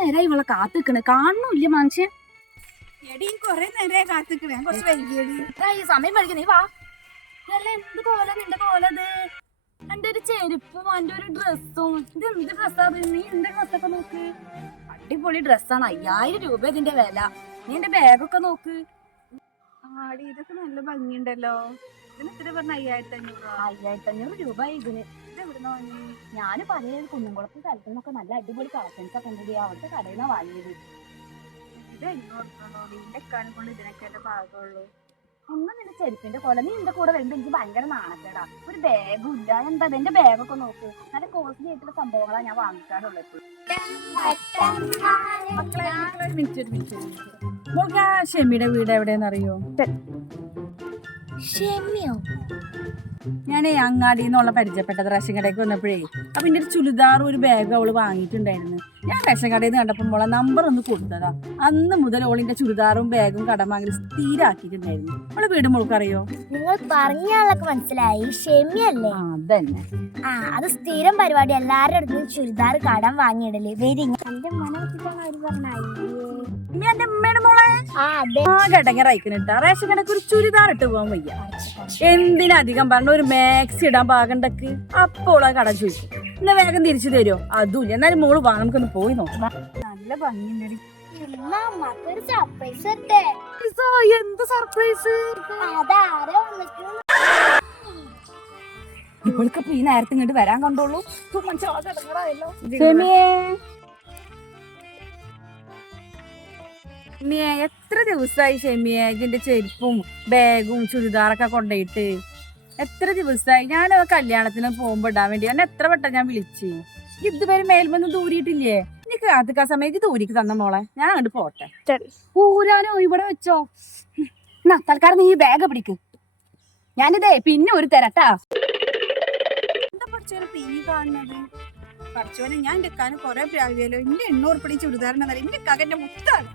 നേരമായി ഇവളെ കാത്തിക്കണ്, കാണുന്നില്ല മനുഷ്യൻ. എടി കൊറേ നേരമായി കാത്തിക്കണേ, കുറച്ച് വൈകിയടി. ഈ സമയം വൈകി, നീ വാ. എന്ത് കോല നിന്റെ കോലത്? എന്റെ ഒരു ചെരുപ്പും എന്റെ ഒരു ഡ്രസ്സും. ഇത് എന്ത് ഡ്രസ്സാ? നീ എന്റെ ഡ്രസ്സൊക്കെ നോക്ക്, അടിപൊളി ഡ്രസ്സാണ്. 5000 രൂപ ഇതിന്റെ വില. നീ എന്റെ ബാഗൊക്കെ നോക്ക്. ആടി ഇതൊക്കെ നല്ല ഭംഗിയുണ്ടല്ലോ. ഇതിന് എത്ര പറഞ്ഞ 5500? 5500 രൂപ ഇതിന്. ഞാന് പല കുന്നുംകുളത്ത് സ്ഥലത്തു നിന്നൊക്കെ നല്ല അടിപൊളി കളക്ഷൻസ് ഒക്കെ ഉണ്ട്. അവിടുത്തെ കടയിൽ നിന്നാണ് വാങ്ങിയത്. ഇത് എന്റെ കാലം കൊണ്ട് ഇതിനൊക്കെ എന്റെ ഭാഗമുള്ളൂ. ഒന്നും നിന്റെ ചെരുപ്പിന്റെ പോലെ. നീ എന്റെ കൂടെ വരുമ്പോ എനിക്ക് ഭയങ്കര നാണക്കേടാ. ഒരു ബാഗും ഇല്ല. എന്താ എന്റെ ബാഗൊക്കെ നോക്ക്, നല്ല കോസ്റ്റ്ലി ആയിട്ടുള്ള സംഭവങ്ങളാണ് ഞാൻ വാങ്ങിക്കാറുള്ളത്. ഷെമിയുടെ വീട് എവിടെയെന്നറിയോ? ഷെമിയോ? ഞാനേ അങ്ങാടിന്നുള്ള പരിചയപ്പെട്ടത് റേഷൻ കടയ്ക്ക് വന്നപ്പോഴേ അപ്പൊ എന്റെ ഒരു ചുരിദാറും ഒരു ബാഗും അവള് വാങ്ങിയിട്ടുണ്ടായിരുന്നു. ഞാൻ റേഷൻ കടയിൽ നിന്ന് കണ്ടപ്പോൾ മോളെ നമ്പർ ഒന്ന് കൊടുത്തതാ. അന്ന് മുതൽ ഓളിന്റെ ചുരിദാറും ബാഗും കടം വാങ്ങി സ്ഥിരാക്കിയിട്ടുണ്ടായിരുന്നു. അവളെ വീട് മോൾക്കറിയോ? നിങ്ങൾ പറഞ്ഞാളൊക്കെ മനസ്സിലായി. ഷെമിയല്ലേ? അതന്നെ. അത് സ്ഥിരം പരിപാടി. എല്ലാരുടെ അടുത്തും ചുരിദാർ കടം വാങ്ങിയിടല്. എന്റെ മനസ്സിലാണ് അവര് പറഞ്ഞ എന്റെ ഉമ്മയുടെ മോളെ കിടങ്ങറയിക്കണിട്ടാ. റേഷൻ കടക്ക് ഒരു ചുരിദാർ ഇട്ട് പോകാൻ വയ്യ. എന്തിനധികം പറഞ്ഞ ഒരു മാക്സി ഇടാൻ പാകണ്ടക്ക് അപ്പോൾ ആ കട ചോദിക്കും, എന്നാ വേഗം തിരിച്ചു തരുമോ? അതുമില്ല. എന്നാലും മോള് വാ, നമുക്കൊന്ന് പോയി നോക്കാം. നല്ല ഭംഗിയുണ്ട്. സർപ്രൈസ്. എന്ത് സർപ്രൈസ്? ഇവൾക്കപ്പൊ ഈ നേരത്തെ ഇങ്ങോട്ട് വരാൻ കണ്ടോളൂ. എത്ര ദിവസമായി ഷെമിയെ ഇതിന്റെ ചെരുപ്പും ബാഗും ചുരിദാറൊക്കെ കൊണ്ടുപോയിട്ട്? എത്ര ദിവസമായി? ഞാൻ കല്യാണത്തിന് പോകുമ്പോ ഇടാൻ വേണ്ടി എന്നെ എത്ര വട്ടം ഞാൻ വിളിച്ച്. ഇതുവരെ മേൽമൊന്നും ദൂരിയിട്ടില്ലേ? എനിക്ക് കാത്തിക്കാ സമയത്ത് ദൂരിക്ക് തന്ന മോളെ. ഞാൻ അങ്ങോട്ട് പോട്ടെ. ഊരാനോ ഇവിടെ വെച്ചോ? എന്നാ തൽക്കാലം നീ ബാഗ് പിടിക്ക്, ഞാനിതേ പിന്നെ ഒരു തരട്ടാ. എന്താ പഠിച്ചോലെ പീ കാണുന്നത്? പഠിച്ചോനെ ഞാൻ എന്റെ കാലം കൊറേ പ്രാവശ്യമല്ലോ. എന്റെ 800 ചുരിദാറിനെന്നറിയാം. എന്റെ കകന്റെ മുത്താണ്.